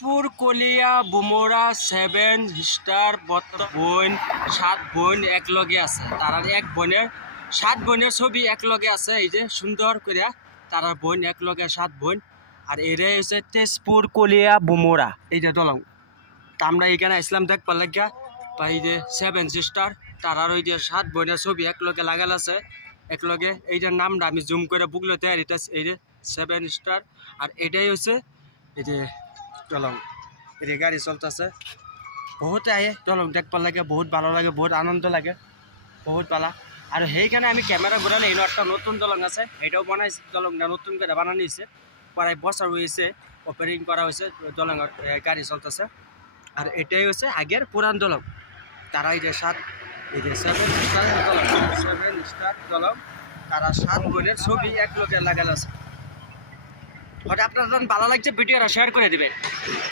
তেজপুর কলিয়া Bumrah 7 star বোন 7 বোন একলগে আছে। তারার এক বোনের 7 বোনের ছবি একলগে আছে। এই যে সুন্দর করিয়া তারার বোন একলগে 7 বোন। আর এরাই হচ্ছে তেজপুর কলিয়া বুমরা। এই যে দলং তা আমরা এখানে ইসলাম দেখবার লাগিয়া বা এই যে 7 সিস্টার তারার ওই যে 7 বোনের ছবি একলগে লাগাল আছে একলগে। এইটার নামটা আমি জুম করে বুকলে তৈরি এই যে 7 স্টার। আর এটাই হচ্ছে এই যে দলং, এই গাড়ি চলতেছে। বহুত আহে দলং দেখবার লাগে, বহুত ভালো লাগে, বহুত আনন্দ লাগে, বহুত ভালো। আর সেইখানে আমি ক্যামেরা ঘুরালে এই একটা নতুন দলং আছে, এটাও বানাইছে। দলংটা নতুন করে বানানো হয়েছে, প্রায় বছর হয়েছে ওপেনিং করা হয়েছে, দলঙের গাড়ি চলতেছে। আর এটাই হচ্ছে আগের পুরান দলং। তারা এই যে 7 এই যে 7 স্টার দলং, 7 স্টার দলং, তারা 7 বোনের ছবি এক লোকে লাগাল আছে। হঠাৎ আপনার যখন ভালো লাগছে ভিডিওটা শেয়ার করে দিবেন।